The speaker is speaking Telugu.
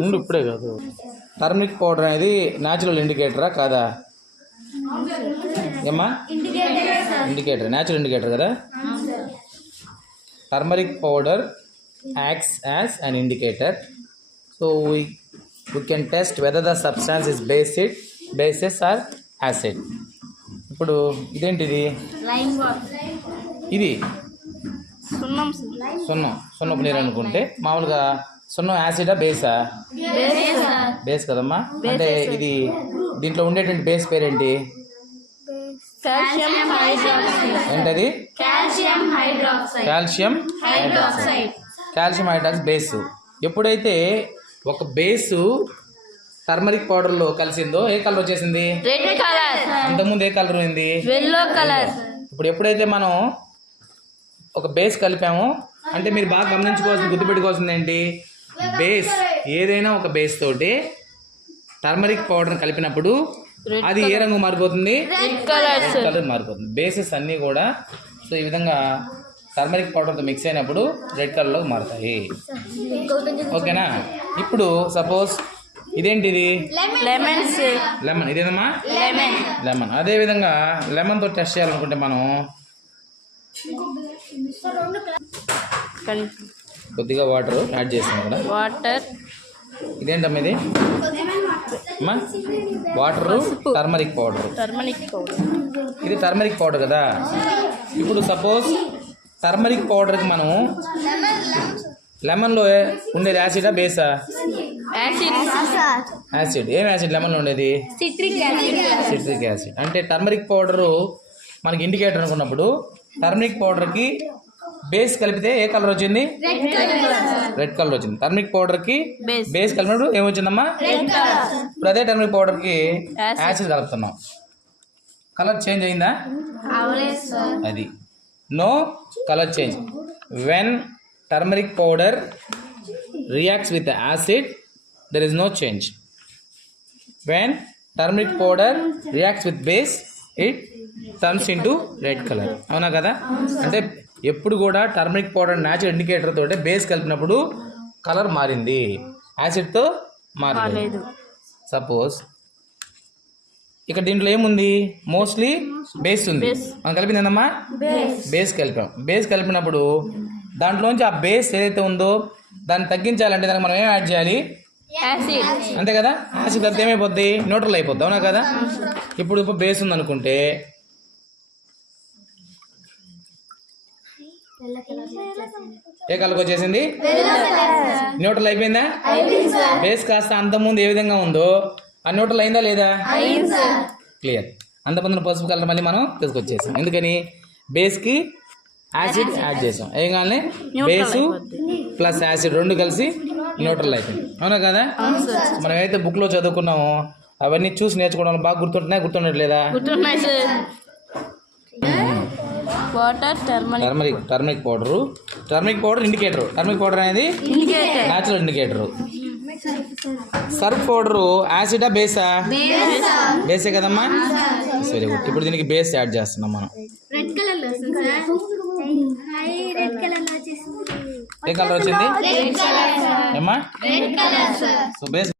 ఉండు ఇప్పుడే కాదు. టర్మరిక్ పౌడర్ అనేది న్యాచురల్ ఇండికేటరా కాదా? ఏమ్మా? ఇండికేటర్ న్యాచురల్ ఇండికేటర్ కదా? Turmeric powder acts as an indicator so we we can test whether the substance is based basis or acid ఇప్పుడు ఇదేంటిది? ఇది? సున్నం సున్నం. సున్నపు నీరు అనుకుంటే మామూలుగా సున్నం యాసిడా బేసా? బేస్ కదమ్మా? అంటే ఇది దీంట్లో ఉండేటువంటి బేస్ పేరేంటి? ఏంటది? Calcium hydroxide. కాల్షియం హైడ్రాక్స్ బేస్. ఎప్పుడైతే ఒక బేసు టర్మరిక్ పౌడర్లో కలిసిందో ఏ కలర్ వచ్చేసింది? Red colour. అంతకుముందు ఏ కలర్ ఉంది ఎల్లో కలర్ ఇప్పుడు ఎప్పుడైతే మనం ఒక బేస్ కలిపామో అంటే మీరు బాగా గమనించుకోవాల్సింది గుర్తుపెట్టుకోవాల్సింది ఏంటి? బేస్ ఏదైనా ఒక బేస్ తోటి టర్మరిక్ పౌడర్ కలిపినప్పుడు అది ఏ రంగు మారిపోతుంది? కలర్ కలర్ మారిపోతుంది. బేసెస్ అన్నీ కూడా సో ఈ విధంగా టర్మరిక్ పౌడర్తో మిక్స్ అయినప్పుడు రెడ్ కలర్లో మారుతాయి. ఓకేనా? ఇప్పుడు సపోజ్ ఇదేంటిది? లెమన్స్ లెమన్ ఇదేనమ్మా? లెమన్ లెమన్ అదే విధంగా లెమన్తో టెస్ట్ చేయాలనుకుంటే మనం కొద్దిగా వాటర్ యాడ్ చేస్తాం ఇక్కడ. వాటర్. ఇదేంటమ్మా ఇది? అమ్మా water turmeric powder. Turmeric powder. ఇది టర్మరిక్ పౌడర్ కదా? ఇప్పుడు సపోజ్ టర్మరిక్ పౌడర్కి మనం లెమన్లో ఉండేది యాసిడా బేసా? యాసిడ్. ఏం యాసిడ్ లెమన్లో ఉండేది? Citric acid. అంటే టర్మరిక్ పౌడరు మనకి ఇండికేటర్ అనుకున్నప్పుడు టర్మరిక్ పౌడర్కి బేస్ కలిపితే ఏ కలర్ వచ్చింది? రెడ్ కలర్ వచ్చింది. టర్మరిక్ పౌడర్కి Base. బేస్ కలిపినప్పుడు ఏమొచ్చిందమ్మా? ఇప్పుడు అదే టర్మరిక్ పౌడర్కి Acid. యాసిడ్ కలుపుతున్నాం. కలర్ చేంజ్ అయిందా? అవలేదు సార్. అది. No colour change. When turmeric powder reacts with acid there is no change when turmeric powder reacts with base it turns into red colour అవునా కదా? అంటే ఎప్పుడు కూడా టర్మరిక్ పౌడర్ న్యాచురల్ ఇండికేటర్ తోటే బేస్ కలిపినప్పుడు కలర్ మారింది. యాసిడ్తో మారలేదు. సపోజ్ ఇక్కడ దీంట్లో ఏముంది? మోస్ట్లీ బేస్ ఉంది. మనం కలిపింది ఏందమ్మా? బేస్ కలిపాం. బేస్ కలిపినప్పుడు దాంట్లోంచి ఆ బేస్ ఏదైతే ఉందో దాన్ని తగ్గించాలంటే దానికి మనం ఏం యాడ్ చేయాలి? అంతే కదా? యాసిడ్ కలిపితే ఏమైపోద్ది? న్యూట్రల్ అయిపోద్ది. అవునా కదా? ఇప్పుడు ఇప్పుడు బేస్ ఉంది ఏ కలర్కి వచ్చేసింది? న్యూట్రల్ అయిపోయిందా? బేస్ కాస్త అంతకుముందు ఏ విధంగా ఉందో ఆ న్యూట్రల్ అయిందా లేదా? క్లియర్. అంతకుముందు పసుపు కలర్ మళ్ళీ మనం తీసుకొచ్చేసాం. ఎందుకని? బేస్కి యాసిడ్ యాడ్ చేసాం. ఏం కావాలి? బేసు ప్లస్ యాసిడ్ రెండు కలిసి న్యూట్రల్ అయిపోయింది. అవునా కదా? మనం ఏదైతే బుక్లో చదువుకున్నామో అవన్నీ చూసి నేర్చుకోవడం బాగా గుర్తుంటున్నాయి? గుర్తుండట్లేదా? గుర్తున్నాయి sir. Water turmeric turmeric turmeric powder. Turmeric powder indicator. Turmeric powder అనేది indicator. Natural indicator. Surf powder యాసిడా బేసా? బేసే. కదమ్మా? వెరీ గుడ్ ఇప్పుడు దీనికి బేస్ యాడ్ చేస్తున్నాం మనం. Red colour sir. ఏ కలర్ వచ్చింది? రెడ్ కలర్ ఏమ్మా? Red colour sir so base